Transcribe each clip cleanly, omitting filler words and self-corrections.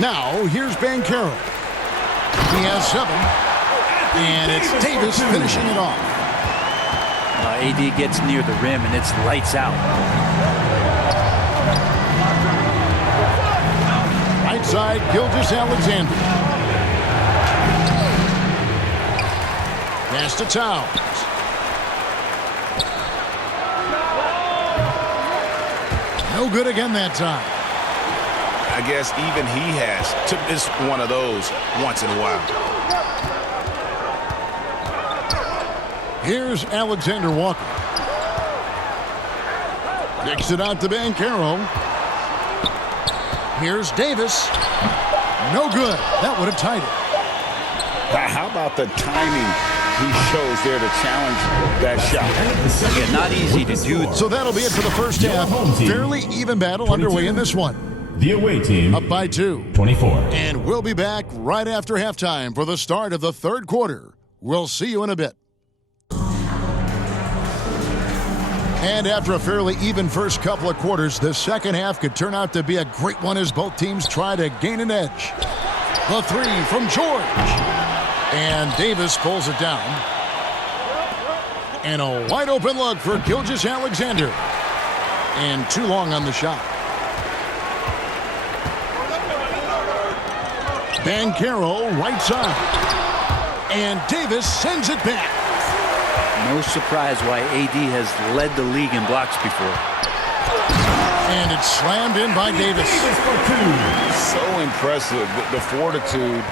Now, here's Bancaro. He has 7. And it's Davis finishing it off. AD gets near the rim, and it's lights out. Right side, Gilgeous-Alexander. Pass to Towns. No good again that time. I guess even he has to miss one of those once in a while. Here's Alexander Walker. Kicks it out to Bancaro. Here's Davis. No good. That would have tied it. How about the timing he shows there to challenge that shot? Yeah, not easy to do. So that'll be it for the first half. Fairly even battle underway in this one. The away team Up by 2. 24. And we'll be back right after halftime for the start of the third quarter. We'll see you in a bit. And after a fairly even first couple of quarters, the second half could turn out to be a great one as both teams try to gain an edge. The 3 from George. And Davis pulls it down. And a wide open look for Gilgeous-Alexander. And too long on the shot. Bancaro right side. And Davis sends it back. No surprise why AD has led the league in blocks before. And it's slammed in by Davis. So impressive, the fortitude,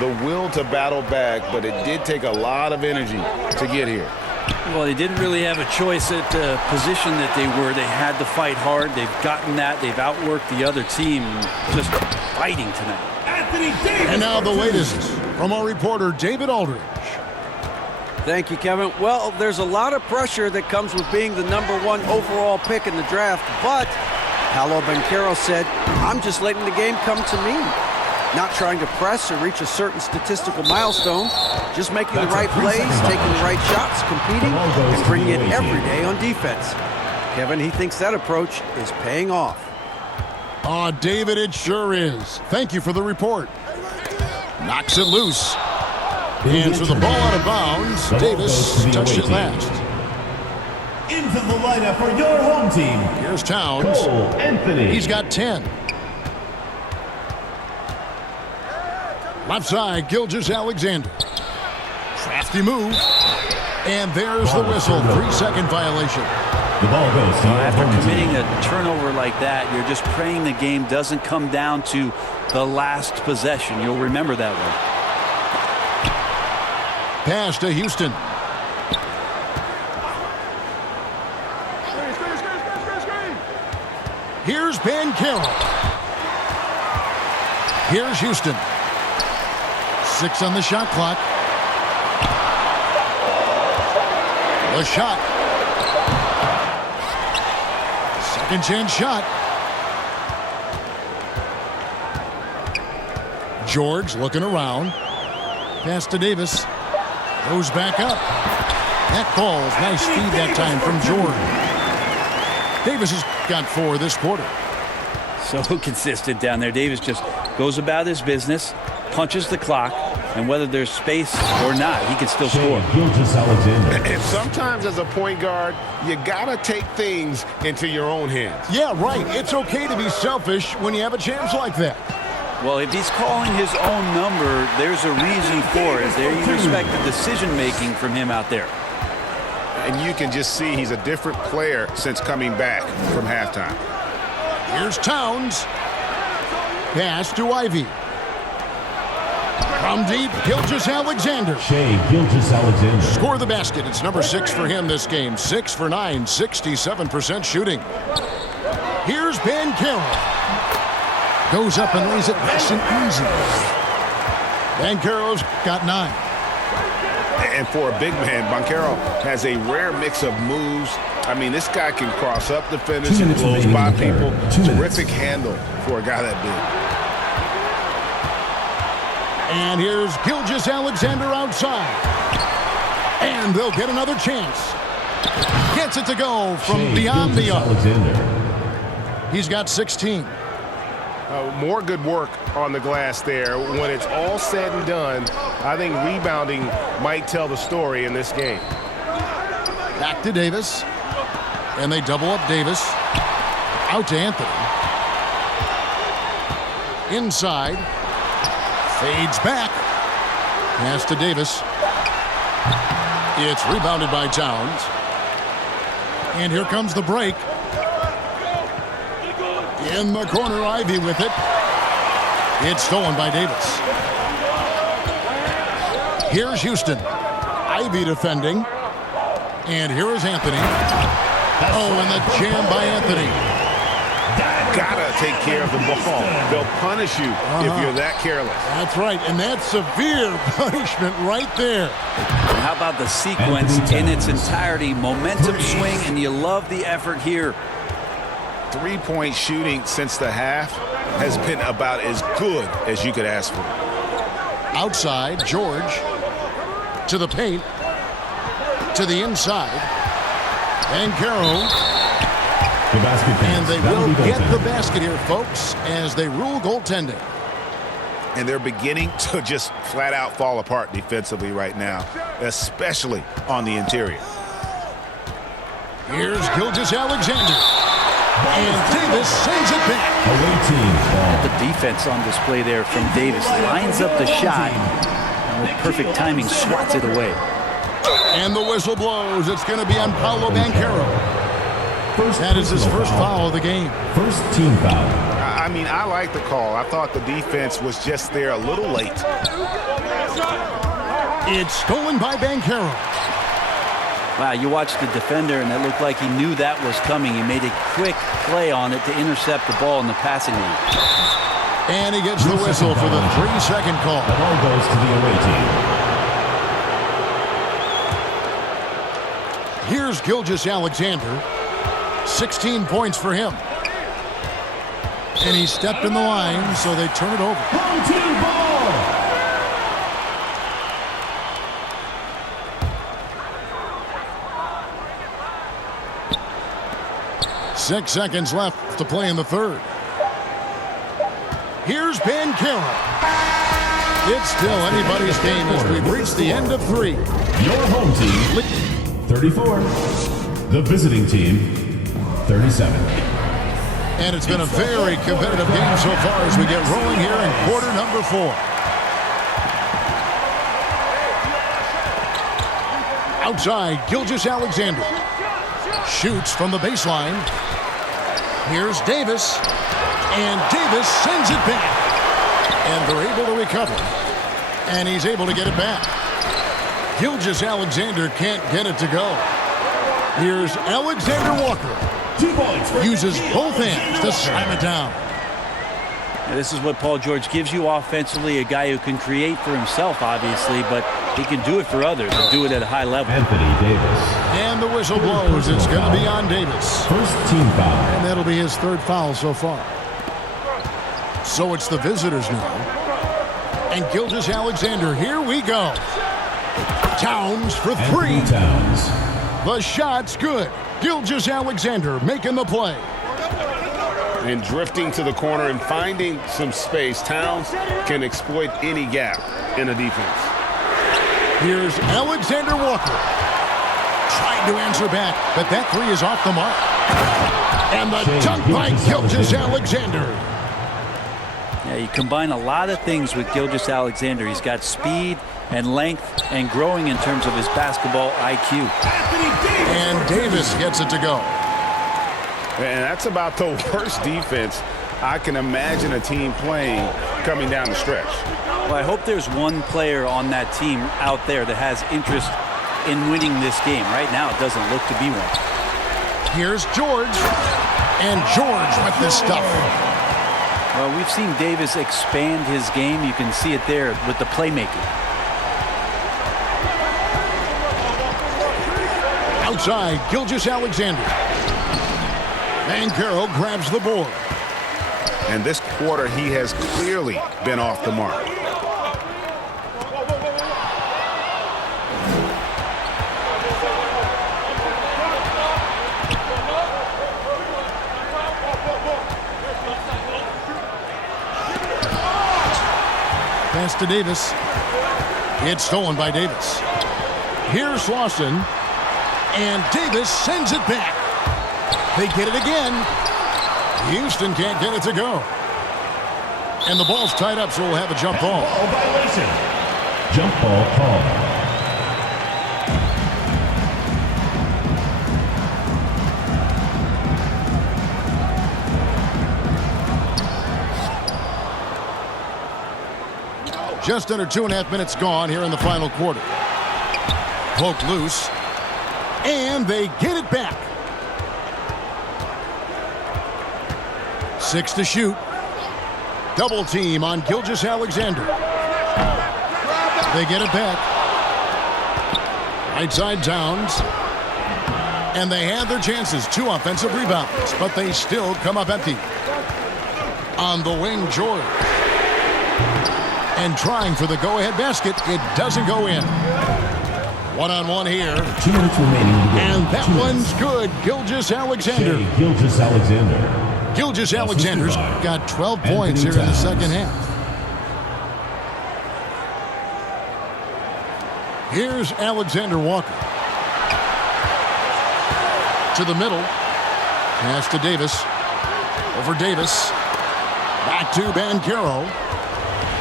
the will to battle back, but it did take a lot of energy to get here. Well, they didn't really have a choice at the position that they were. They had to fight hard. They've gotten that. They've outworked the other team, just fighting tonight. And now the latest from our reporter, David Aldridge. Thank you, Kevin. Well, there's a lot of pressure that comes with being the #1 overall pick in the draft, but Paolo Banchero said, I'm just letting the game come to me. Not trying to press or reach a certain statistical milestone, just making the right plays, taking the right shots, competing, and bringing it every day on defense. Kevin, he thinks that approach is paying off. Oh, David, it sure is. Thank you for the report. Knocks it loose. Hands with the ball out of bounds. Davis touched it last. Into the lineup for your home team. Here's Towns. Cole Anthony. He's got 10. Left side, Gilgeous-Alexander. Crafty move. And there's the whistle. 3-second violation. The ball goes to your After home committing team. a turnover like that, you're just praying the game doesn't come down to the last possession. You'll remember that one. Pass to Houston. Here's Bancaro. Here's Houston. 6 on the shot clock. The shot. Second chance shot. George looking around. Pass to Davis. Goes back up. That falls. Nice feed that time from George. Davis has got 4 this quarter. So consistent down there. Davis just goes about his business, punches the clock, and whether there's space or not, he can still score. And sometimes as a point guard, you gotta take things into your own hands. Yeah, right. It's okay to be selfish when you have a chance like that. Well, if he's calling his own number, there's a reason for it. There you respect the decision-making from him out there. And you can just see he's a different player since coming back from halftime. Here's Towns. Pass to Ivy. From deep, Gilgeous-Alexander. Gilgeous-Alexander. Score the basket. It's number 6 for him this game. 6 for 9, 67% shooting. Here's Bancaro. Goes up and lays it nice and easy. Bancaro's got 9. And for a big man, Bancaro has a rare mix of moves. I mean, this guy can cross up defenders and blows by people. Terrific handle for a guy that big. And here's Gilgeous-Alexander outside. And they'll get another chance. Gets it to go from beyond the arc. He's got 16. More good work on the glass there. When it's all said and done, I think rebounding might tell the story in this game. Back to Davis. And they double up Davis. Out to Anthony. Inside. Fades back. Pass to Davis. It's rebounded by Towns. And here comes the break. In the corner, Ivy with it. It's stolen by Davis. Here's Houston. Ivy defending. And here is Anthony. Oh, and the jam by Anthony. Gotta take care of the ball. They'll punish you if you're that careless. That's right, and that's severe punishment right there. And how about the sequence in its entirety? Momentum swing, and you love the effort here. Three-point shooting since the half has been about as good as you could ask for. Outside, George. To the paint. To the inside. And Carroll. And they will get the basket here, folks, as they rule goaltending. And they're beginning to just flat out fall apart defensively right now, especially on the interior. Here's Gilgeous-Alexander. And Davis sends it back. At the defense on display there from Davis. Lines up the shot, and with perfect timing, swats it away. And the whistle blows. It's going to be on Paolo Banchero. That is his first foul of the game. First team foul. I mean, I like the call. I thought the defense was just there a little late. It's stolen by Banchero. Wow, you watched the defender, and it looked like he knew that was coming. He made a quick play on it to intercept the ball in the passing lane. And he gets the whistle for the 3-second call. The ball goes to the away team. Here's Gilgeous-Alexander. 16 points for him. And he stepped in the line, so they turn it over. Home team ball. 6 seconds left to play in the third. Here's Banchero. It's still anybody's game as we've reached the end of 3. Your home team, 34. The visiting team, 37. And it's been a very competitive game so far as we get rolling here in quarter number 4. Outside, Gilgeous-Alexander. Shoots from the baseline. Here's Davis. And Davis sends it back. And they're able to recover. And he's able to get it back. Gilgeous-Alexander can't get it to go. Here's Alexander Walker. 2 points. Uses both hands to slam it down. Now, this is what Paul George gives you offensively, a guy who can create for himself, obviously, but he can do it for others and do it at a high level. Anthony Davis. And the whistle blows. It's going to be on Davis. First team foul. And that'll be his 3rd foul so far. So it's the visitors now. And Gilgeous-Alexander, here we go. Towns for 3. Anthony Towns. The shot's good. Gilgeous-Alexander making the play. And drifting to the corner and finding some space, Towns can exploit any gap in a defense. Here's Alexander Walker. Trying to answer back, but that 3 is off the mark. And the dunk by Gilgeous-Alexander. Yeah, you combine a lot of things with Gilgeous-Alexander. He's got speed and length and growing in terms of his basketball IQ. And Davis gets it to go. And that's about the worst defense I can imagine a team playing coming down the stretch. Well, I hope there's one player on that team out there that has interest in winning this game. Right now, it doesn't look to be one. Here's George. And George with this stuff. Well, we've seen Davis expand his game. You can see it there with the playmaking. Outside, Gilgeous-Alexander. Banchero grabs the board. And this quarter, he has clearly been off the mark. Pass to Davis. It's stolen by Davis. Here's Lawson. And Davis sends it back. They get it again. Houston can't get it to go. And the ball's tied up, so we'll have a jump ball. Ball violation. Jump ball call. Just under 2.5 minutes gone here in the final quarter. Poked loose. And they get it back. 6 to shoot. Double team on Gilgeous-Alexander. They get it back. Right side Towns. And they had their chances. 2 offensive rebounds. But they still come up empty. On the wing, George. And trying for the go-ahead basket. It doesn't go in. One-on-one here. 2 minutes remaining in the game. And that one's good. Gilgeous-Alexander. Gilgeous-Alexander. Gilgeous-Alexander's got 12 points here in the second half. Here's Alexander Walker. To the middle. Pass to Davis. Over Davis. Back to Banchero.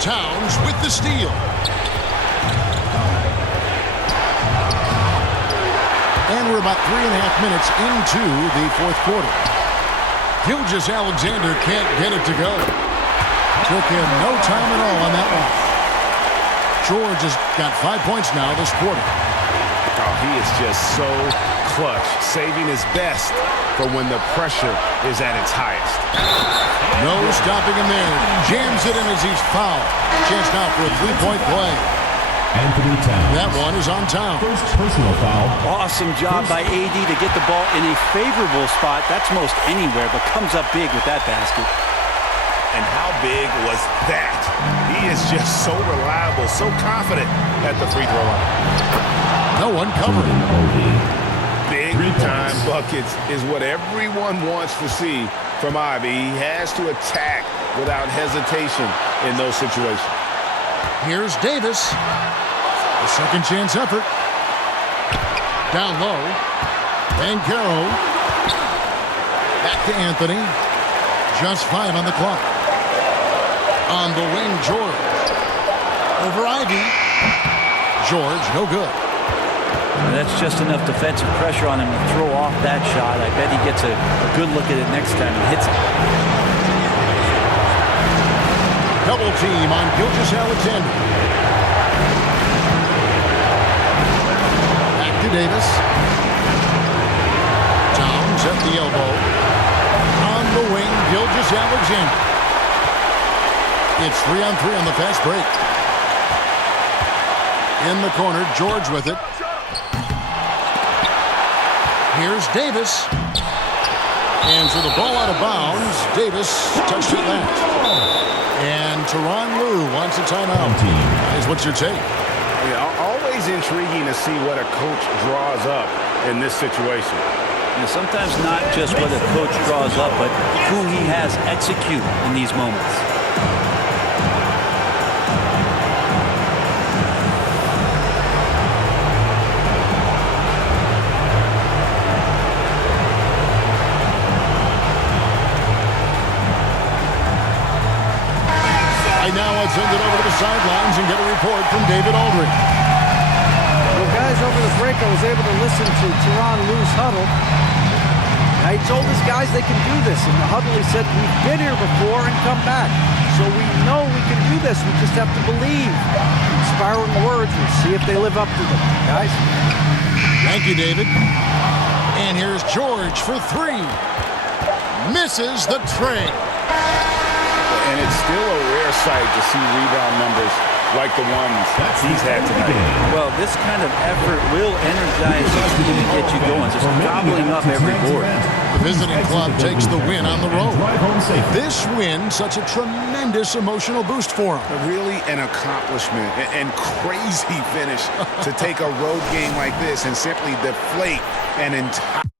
Towns with the steal. And we're about 3.5 minutes into the fourth quarter. Gilgeous-Alexander can't get it to go. Took him no time at all on that one. George has got 5 points now this quarter. Oh, he is just so clutch, saving his best for when the pressure is at its highest. No stopping him there. Jams it in as he's fouled. Chance now for a 3-point play. Anthony Towns. That one is on Towns. First personal foul. Awesome job by AD to get the ball in a favorable spot. That's most anywhere, but comes up big with that basket. And how big was that? He is just so reliable, so confident at the free throw line. No one covered. Big-time buckets is what everyone wants to see from Ivy. He has to attack without hesitation in those situations. Here's Davis. A second chance effort. Down low. Banchero. Back to Anthony. Just 5 on the clock. On the wing, George. Over Ivy. George, no good. That's just enough defensive pressure on him to throw off that shot. I bet he gets a good look at it next time and hits it. Double team on Gilgeous-Alexander. Back to Davis. Towns at the elbow. On the wing, Gilgeous-Alexander. It's 3-on-3 on the fast break. In the corner, George with it. Here's Davis. And for the ball out of bounds, Davis touched it last. And Tyronn Lue wants a timeout. Is what's your take? Yeah, always intriguing to see what a coach draws up in this situation. And sometimes not just what a coach draws up, but who he has execute in these moments. Now let's send it over to the sidelines and get a report from David Aldridge. Well, guys, over the break, I was able to listen to Tyronn Lue's huddle. Now, he told his guys they can do this. In the huddle, he said, we've been here before and come back. So we know we can do this. We just have to believe. Inspiring words. We'll see if they live up to them. Guys? Thank you, David. And here's George for 3. Misses the tray. And it's still a rare sight to see rebound numbers like the ones he's had tonight. Well, this kind of effort will energize the team and get you going, just gobbling up every board. The visiting club takes the win on the road. This win, such a tremendous emotional boost for them. Really an accomplishment and crazy finish to take a road game like this and simply deflate an entire...